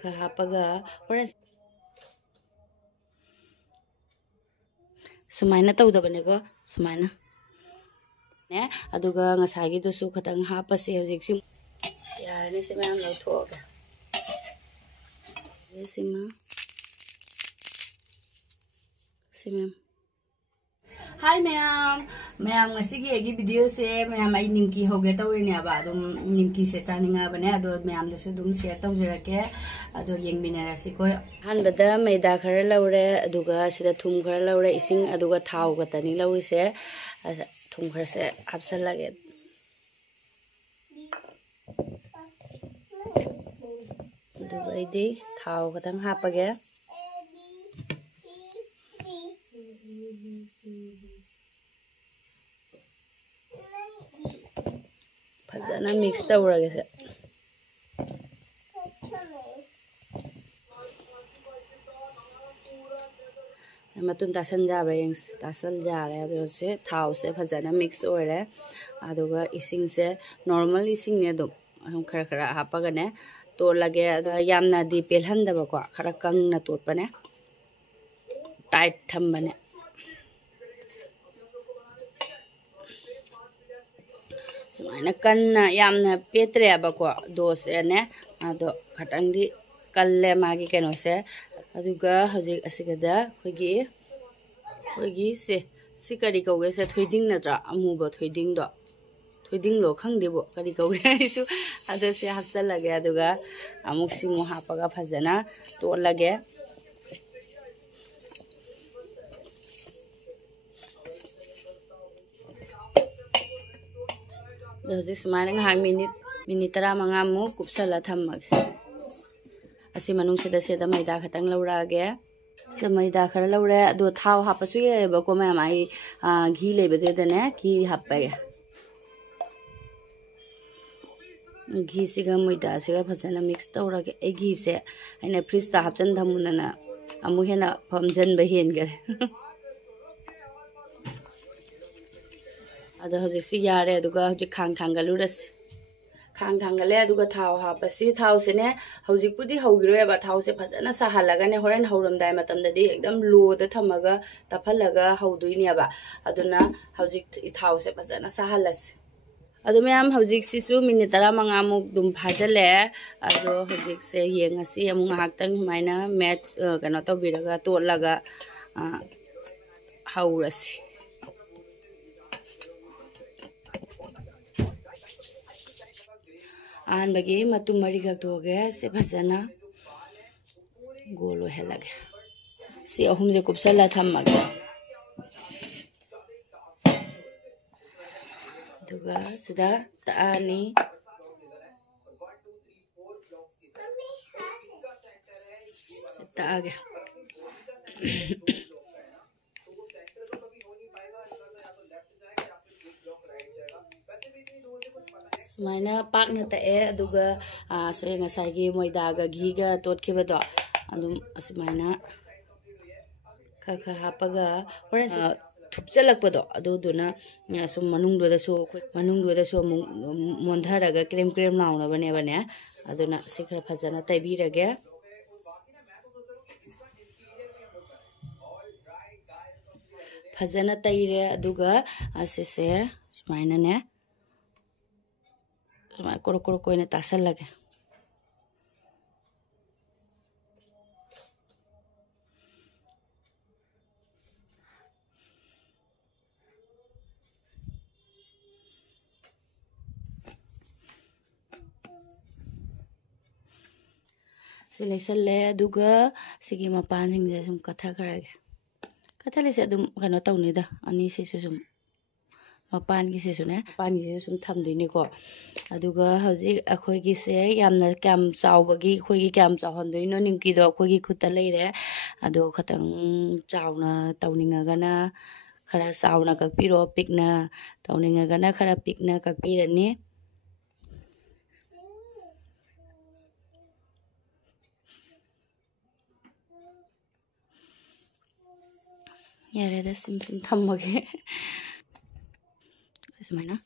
खर हापगा होरेन सुमाइना तौदबनेको सुमाइना ने अदुगा ngसागी दुसु खतंग हापसे हजिक सिम यारने से मैम लौथोगा ये सिमा सिमम हाय मैम मैम ngasiगी एगी वीडियो से मैम आई निमकी होगे तौरिने बा अदुम निमकी से चानिंगा बने अदो मैम दसु दुम शेयर तौजरके अदो येंगमिनारसी को हानबदा मैदा खरा लौरे अदुगा सिदा थुम खरा लौरे इसिंग अदुगा थाव गतनी लौरिसे थुम खरा से हापसल लगे अदुगा इदि थाव गतंग हापगे फजना मिक्स तौरगे से मतुन तासन जाबे यंस तासल जारे अदो से थाव से फजना मिक्स ओरे अदुगा इसिंग से नॉर्मल इसिंग ने दो हम खरा खरा हापगने तो लगे अदो यामना दी पेलहंदबको खरा कंगना तोटपने टाइट थंबने सुमाइना कन्ना यामना पेत्रेबको दोसेने अदो खटंगदी कल्ले मागी केनोसे अदुगा हजिक असिगदा खोगी से सिकरी कौगे से थोइदिंग नत्रा अमुबो थोइदिंग दो थोइदिंग लो खंगदेबो करी कौगे इसु अदो से हसल लगे अदुगा अमुक सिमु हापगा फजना तो लगे हजिक सुमाइना ngahak minute 15 mu kupsala thammage asi manung sida seda maida khatang laurage se maida khara laure ado thaw hapasu ye ba ko ma mai ghee lebe de dene ghee happage ghee siga maida siga phajana mix taurage e ghee se aina fridge ta hapchan thamunana amu hena famjan ba hen gare अदो हजिक सि यारे अदुगा हजिक खांग थांगलुरस खांग थांगले अदुगा थाव हापसि थाव सेने हजिक पुदी हौगिरोयबा थाव से फजना साहलगाने होरेन हौरमदाय मतमददी एकदम लो the थमगा तफलगा हौदुइनेबा अदुना हजिक थाव से फजना साहलस अदु मैम हजिक सिसु मिनिट 15 मुक दुम फाजले अदो हजिक से येंगसी अमु ngahaktang माइना मैच कनो तोबिरगा तोलगा हौरसी आन बगे मतु मरी गतोगे से फजना गोलो हेलगे से अहुम जे कुपसला थमगे दुगा सिदा तानी तागे सुमाइना पाकना ताए अदुगा सोय ngसागी मोइदागा घीगा तोटखिबदो अदुम असमाइना खखा हापगा होरेन थुपचलकपदो अदुदुना सुम मनुंगदसो मोंधरगा क्रेम क्रेम लाउनबने बने अदुना सिखरा फजना तैबिरगे फजना तैरे अदुगा असेसे सुमाइना ने कोरो कोरो कोइने तासल लगे सिलेसले अदुगा सिगी मपान हिंजे सुम कथा करगे कथा लेसे अदुम कनो तौनिदा अनि सिसु सुम मपान की सिसुने पान की सुम थमदुइनेको अदुगा हजिक अखोइगी से यामना काम चावबगी खोइगी काम चावहनदुइनो निमकीदो अखोइगी खुता लेरे अदो खतंग चावना तौनिंगगना खरा चावना ककपिरो पिकना तौनिंगगना खरा पिकना ककपिरनी यारे दा सिम थमगे सुमाइना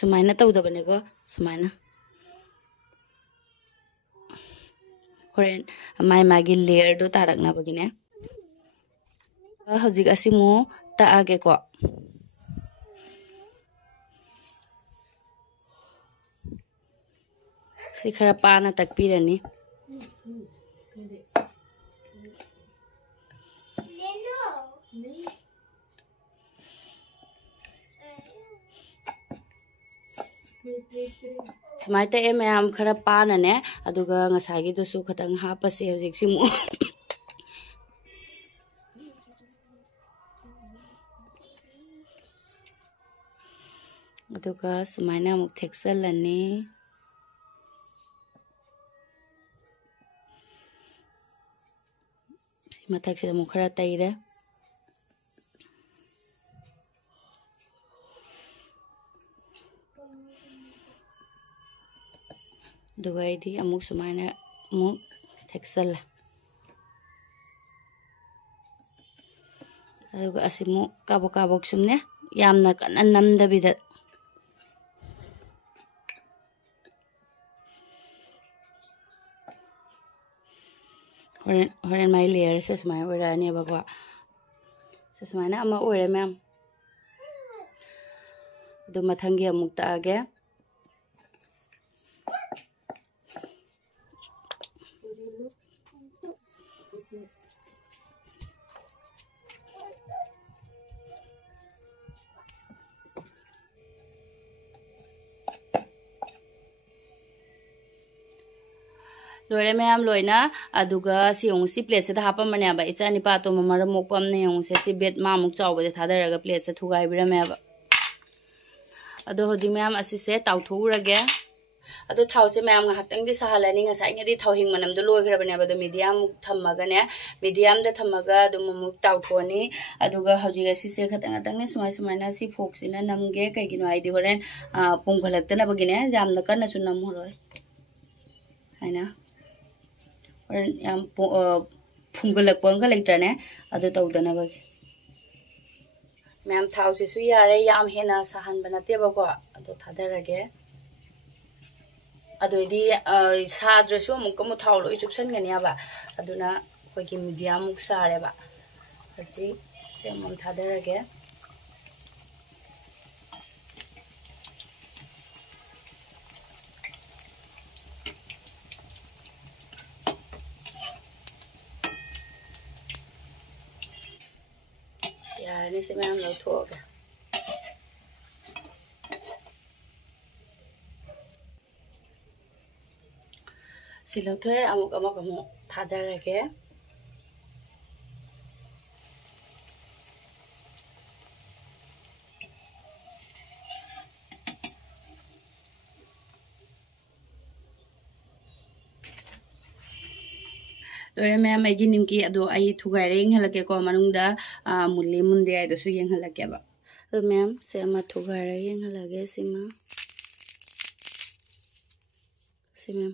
सुमाइना तौदबनेको सुमाइना होरेन माई मागी लेयर दो तारकना बगिने हजिक असिमु ताआगे को सिखरा पाना तक पीरनी सुमाइ तए मैम खरा पानने अदुगा ngसागी दुसु खतंग हापसे हजिक सिमु अदुगा सुमाइना मुक थेक्सलनी मथक्सिदा मुक खरा तैरे दुगाइदी अमुक सुमाइना मुक थेक्सल अदुगा असिमु काबोक काबोक सुमने यामना कन्ना नमदबिदा होरेन माई लेयर से सुमाइ ओइरानी बको से सुमाइना अमा ओइरे मैम अदु मथंगी अमुक तागे लोरे मैम लोइना अदुगा सियोंग सी प्लेट से हापमने अब इचा निपा तो ममर मोपम ने योंग से सी बेट मामुक चावबे थादरगा प्लेट से थुगाइ बिरमे अब अदो होजि मैम असि से ताउथुरगे अदो थाउ से मैम हक्तंग दि सहालनी ngसाइने दि थाउ हिंग मनम दो लोइग्रबने अब दो मीडियम थम्मगने मीडियम द थम्मगा दो ममुक ताउथोनी अदुगा होजि असि से खतंग तंग ने सुमाइ सुमाइना सी फोक्सिना नमगे कैगिनो आइदि होरेन पोंगखलक्तना बगिने जामना कन्ना सु नम होरोय हैना फुंगलक्पंगा लेटरने अदो तौदना बगे मैम थाउ से सु यारे याम हेना सहन बनतेबको अदो थादरगे अदोइदी साद्रसु अमुक मु थाउ लोइ चुपसनगनियाबा अदुना खोइकी मीडियम मुक सारेबा हजि से मम थादरगे यारनी से मैम लौथोगे si lo thue amuk thadarage लोरे मैम आई निमकी अदो आई थुगाइरे यंगहलके को मनुंगदा मुल्ली मुंदे आई दोसु यंगहलके बा तो मैम से अमा थुगाइरे यंगहलगे सिमा से मैम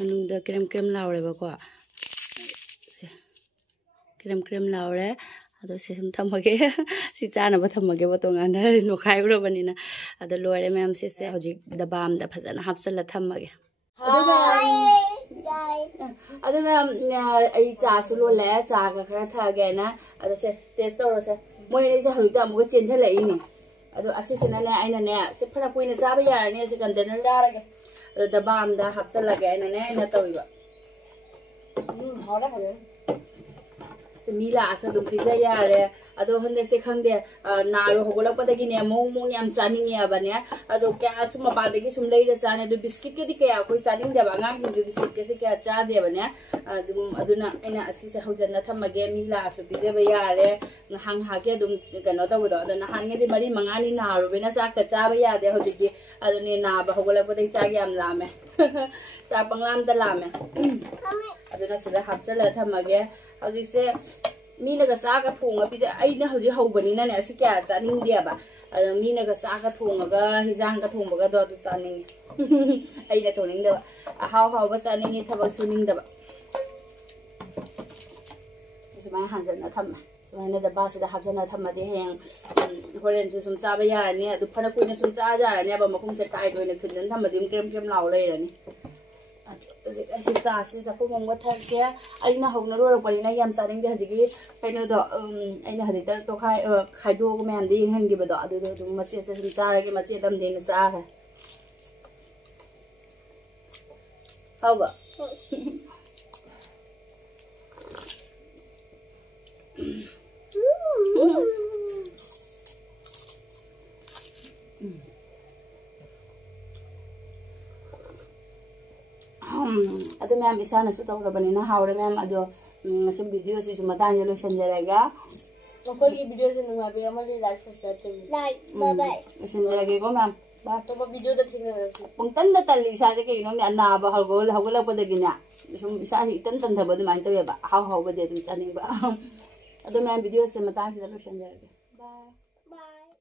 मनुंगदा क्रीम क्रीम लावरे बको क्रीम क्रीम लावरे अदो से हम थमगे सि चानबा थमगे बतोंगाना नोखाइब्रो बनिना अदो लोरे मैम से हजि दबाम दा फजना हापसला थमगे अदो मैम आई चा सुलो ले चा का खरा थागे ना अदो से टेस्ट तौरो से मोय से हउता अमुक चेनसलैनी अदो असिसिना ने आइना ने से फरा कोइना चाबा यारने से कंटेनर चारगे अदो दबाम दा हापसलगे आइना ने आइना तौइबा हावला हागे मीला आसो दुम पिजा यारे अदो हंदे से खंदे नारो होगलपदगी ने मोमो याम चानिंगे अबने अदो क्या सुम पादगी सुम लेइरा साने दो बिस्किट के दि क्या कोई चानिंग देबा गाम सिंग बिस्किट के से क्या चा देबने दुम अदुना एना असि से हौजन थमगे मीला आसो पिजेबा यारे हंग हागे दुम कनो तबदो अदना हांगे दि मरी मंगानी नारो बेना चा का चाबा यादे होदिदि अदुने नाबा होगलपदगी चा याम लामे चा पंगलाम त लामे अदुना सिदा हापचला थमगे हौजी से मीनगा चागा थोंगा पिजे आइना हौजी हौबनिना ने असि क्या चानिंगदेबा मीनगा चागा थोंगा हिजांगा थोंबगा दो अदु चानिंग आइना थोनिंगदेबा हाव हावबा चानिंगी थबक सुनिंगदेबा सुमाय हांजना थम्मा सुमाइना डब्बासिदा हापजना थम्मदि हयें होरेनसु सुम चाबा यारनी अदु फना कुइना सुम चा जारनी अब मखुमसे टाइट ओइना खिनजन थम्मदि क्रेम क्रेम लाव लेरनी ऐसे चासी चखु मंगो थके अइना हौना रोरपनिना याम चानिंगदे हजिगी कइनोदो अइना हदिता तो खाइदो मैमदे यंहनगिबदो अदुदो दुम मचेसे सुम चारगे मचे दमदेना चाखा हाउबा अदो मैम इसाना सु तौरबनिना हावरे मैम अदो सम वीडियो से सु मतांग येलो संजरेगा मखोगी वीडियो से नुंगाबे अमली लाइक सब्सक्राइब कर लाइक बाय बाय संजरेगे को मैम बा तो वीडियो द थिनरसी पंतन द तल्ली साजे के नो अनाबा हगोल हगोलपदगिना सुम इसा हि तन तन थबद मान तवेबा हाव हाव बदे तुम चानिंगबा अदो मैम वीडियो से मतांग से लो संजरेगे बाय बाय